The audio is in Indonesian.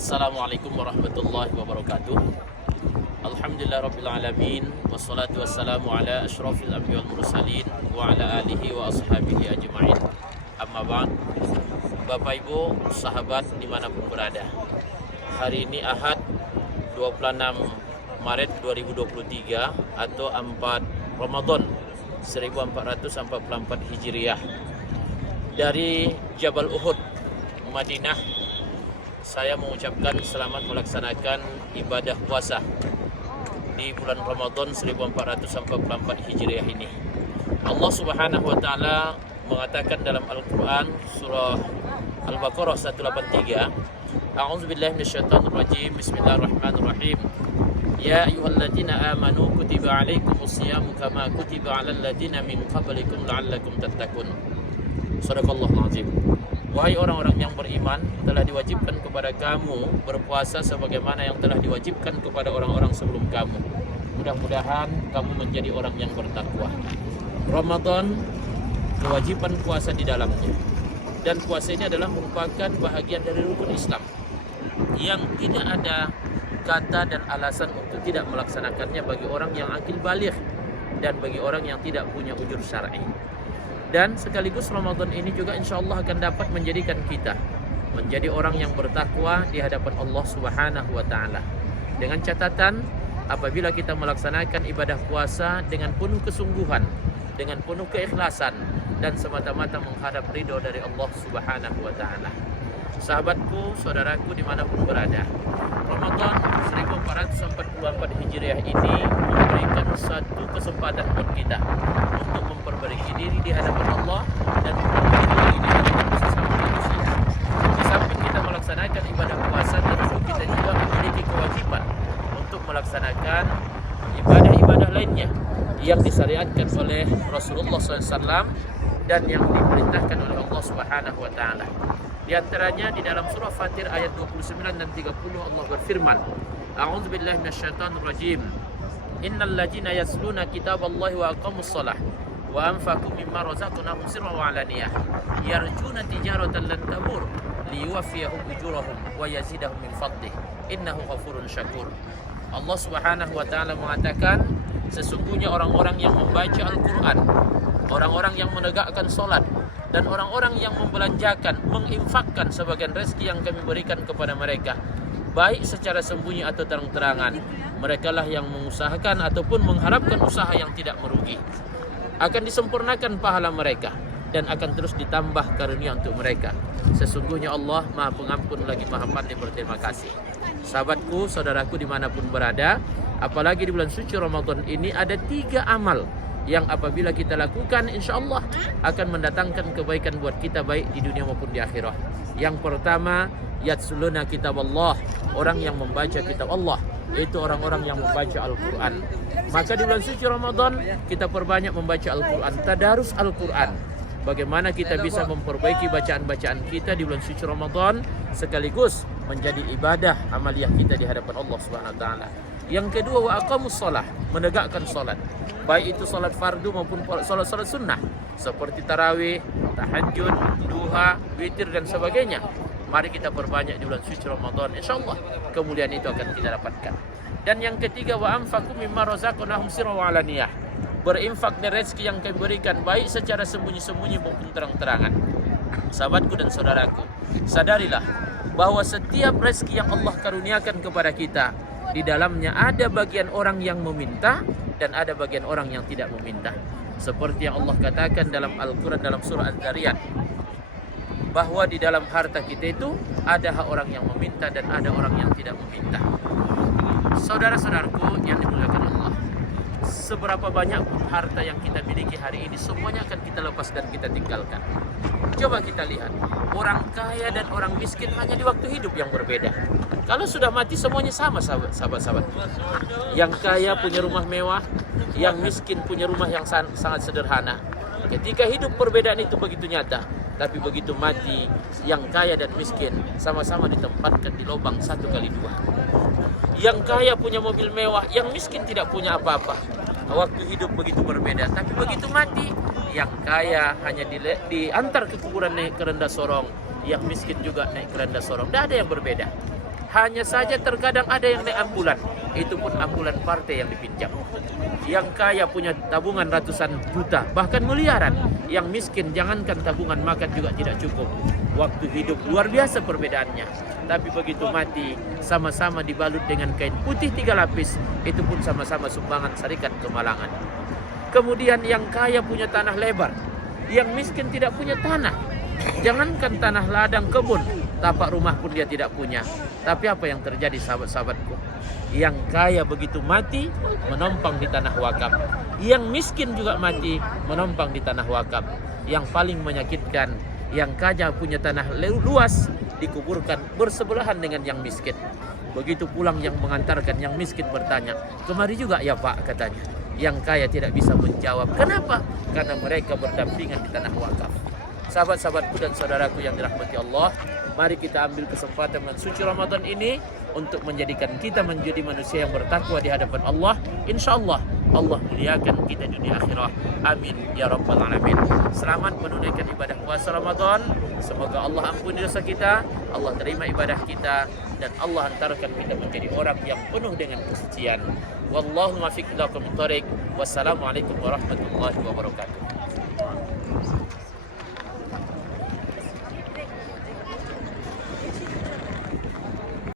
Assalamualaikum warahmatullahi wabarakatuh. Alhamdulillah rabbil alamin, wassalatu wassalamu ala asyrafil anbiya wal mursalin wa ala alihi wa ashabihi ajma'in. Amma ba'd. Bapak Ibu, sahabat dimanapun berada, hari ini Ahad 26 Maret 2023 atau 4 Ramadan 1444 Hijriah, dari Jabal Uhud, Madinah, saya mengucapkan selamat melaksanakan ibadah puasa di bulan Ramadan 1444 Hijriah ini. Allah Subhanahu wa taala mengatakan dalam Al-Qur'an surah Al-Baqarah 183, A'udzubillahi minasyaitonir rajim. Bismillahirrahmanirrahim. Ya ayyuhalladzina amanu kutiba alaikumus syiyamu kama kutiba 'alal ladzina min qablikum la'allakum tattaqun. Shadaqallahul azim. Wahai orang-orang yang beriman, telah diwajibkan kepada kamu berpuasa sebagaimana yang telah diwajibkan kepada orang-orang sebelum kamu. Mudah-mudahan kamu menjadi orang yang bertakwa. Ramadan, kewajiban puasa di dalamnya. Dan puasa ini adalah merupakan bahagian dari rukun Islam yang tidak ada kata dan alasan untuk tidak melaksanakannya bagi orang yang akil baligh dan bagi orang yang tidak punya ujur syar'i. Dan sekaligus Ramadan ini juga insya Allah akan dapat menjadikan kita menjadi orang yang bertakwa di hadapan Allah Subhanahu wa ta'ala. Dengan catatan, apabila kita melaksanakan ibadah puasa dengan penuh kesungguhan, dengan penuh keikhlasan, dan semata-mata menghadap ridho dari Allah Subhanahu wa ta'ala. Sahabatku, saudaraku dimanapun berada, Ramadan 1444 Hijriah ini memberikan satu kesempatan buat kita untuk memperbaiki diri di hadapan Allah dan memperbaiki diri di hadapan sesama manusia. Di samping kita melaksanakan ibadah puasa, tentu kita juga memiliki kewajiban untuk melaksanakan ibadah-ibadah lainnya yang disyariatkan oleh Rasulullah SAW dan yang diperintahkan oleh Allah Subhanahu wa ta'ala. Di antaranya di dalam surah Fatir ayat 29 dan 30 Allah berfirman, A'udzubillahi minasyaitonir rajim. Innal ladzina yasluna kitaballahi wa aqamus shalah wa anfaqu mimma razaqnahum sirran wa 'alaniyah yarjuna tijaratan lan tabur liyuwaffiyahum ujurahum wa yazidahum min fadlih innahu ghafurun syakur. Allah Subhanahu wa taala mengatakan, sesungguhnya orang-orang yang membaca Al-Qur'an, orang-orang yang menegakkan salat, dan orang-orang yang membelanjakan, menginfakkan sebagian rezeki yang kami berikan kepada mereka, baik secara sembunyi atau terang-terangan, merekalah yang mengusahakan ataupun mengharapkan usaha yang tidak merugi. Akan disempurnakan pahala mereka dan akan terus ditambah karunia untuk mereka. Sesungguhnya Allah Maha Pengampun lagi Maha Pandai berterima kasih. Sahabatku, saudaraku dimanapun berada, apalagi di bulan suci Ramadan ini ada 3 amal yang apabila kita lakukan insya Allah akan mendatangkan kebaikan buat kita baik di dunia maupun di akhirat. Yang pertama, yatsluna kitab Allah, orang yang membaca kitab Allah, yaitu orang-orang yang membaca Al-Quran. Maka di bulan suci Ramadan kita perbanyak membaca Al-Quran, tadarus Al-Quran. Bagaimana kita bisa memperbaiki bacaan-bacaan kita di bulan suci Ramadan sekaligus menjadi ibadah amaliyah kita di hadapan Allah Subhanahu wa taala. Yang kedua, wa aqamus shalah, menegakkan salat, baik itu salat fardu maupun salat sunnah seperti tarawih, tahajud, duha, witir dan sebagainya. Mari kita perbanyak di bulan suci Ramadan, insyaallah kemuliaan itu akan kita dapatkan. Dan yang ketiga, wa anfaqu mimma razaqnahum sirran wa 'alaniyah, berinfak dari rezeki yang kami berikan baik secara sembunyi-sembunyi maupun terang-terangan. Sahabatku dan saudaraku, sadarilah bahwa setiap rezeki yang Allah karuniakan kepada kita, di dalamnya ada bagian orang yang meminta dan ada bagian orang yang tidak meminta. Seperti yang Allah katakan dalam Al-Quran dalam surah Al-Zariyat, bahwa di dalam harta kita itu ada hak orang yang meminta dan ada orang yang tidak meminta. Saudara-saudaraku yang dimuliakan Allah, seberapa banyak pun harta yang kita miliki hari ini, semuanya akan kita lepas dan kita tinggalkan. Coba kita lihat, orang kaya dan orang miskin hanya di waktu hidup yang berbeda. Kalau sudah mati semuanya sama, sahabat-sahabat. Yang kaya punya rumah mewah, yang miskin punya rumah yang sangat sederhana. Ketika hidup perbedaan itu begitu nyata, tapi begitu mati, yang kaya dan miskin sama-sama ditempatkan di lubang 1x2. Yang kaya punya mobil mewah, yang miskin tidak punya apa-apa. Waktu hidup begitu berbeda, tapi begitu mati, yang kaya hanya diantar ke kuburan naik ke rendah sorong, yang miskin juga naik ke rendah sorong. Tidak ada yang berbeda. Hanya saja terkadang ada yang naik ambulan, itu pun ambulan partai yang dipinjam. Yang kaya punya tabungan ratusan juta, bahkan miliaran. Yang miskin jangankan tabungan makan juga tidak cukup. Waktu hidup luar biasa perbedaannya. Tapi begitu mati, sama-sama dibalut dengan kain putih 3 lapis, itu pun sama-sama sumbangan Serikat Kemalangan. Kemudian yang kaya punya tanah lebar, yang miskin tidak punya tanah. Jangankan tanah ladang kebun, tapak rumah pun dia tidak punya. Tapi apa yang terjadi sahabat-sahabatku? Yang kaya begitu mati menompang di tanah wakaf. Yang miskin juga mati menompang di tanah wakaf. Yang paling menyakitkan, yang kaya punya tanah luas dikuburkan bersebelahan dengan yang miskin. Begitu pulang yang mengantarkan, yang miskin bertanya, "Kemari juga ya Pak?" katanya. Yang kaya tidak bisa menjawab. Kenapa? Karena mereka berdampingan di tanah wakaf. Sahabat-sahabatku dan saudaraku yang dirahmati Allah, mari kita ambil kesempatan bulan suci Ramadan ini untuk menjadikan kita menjadi manusia yang bertakwa di hadapan Allah. Insya Allah Allah muliakan kita dunia akhirah. Amin ya rabbal alamin. Selamat menunaikan ibadah puasa Ramadan. Semoga Allah ampuni dosa kita, Allah terima ibadah kita, dan Allah hantarkan kita menjadi orang yang penuh dengan kesucian. Wallahu muwaffiq ila aqwamit thoriq. Wassalamualaikum warahmatullahi wabarakatuh.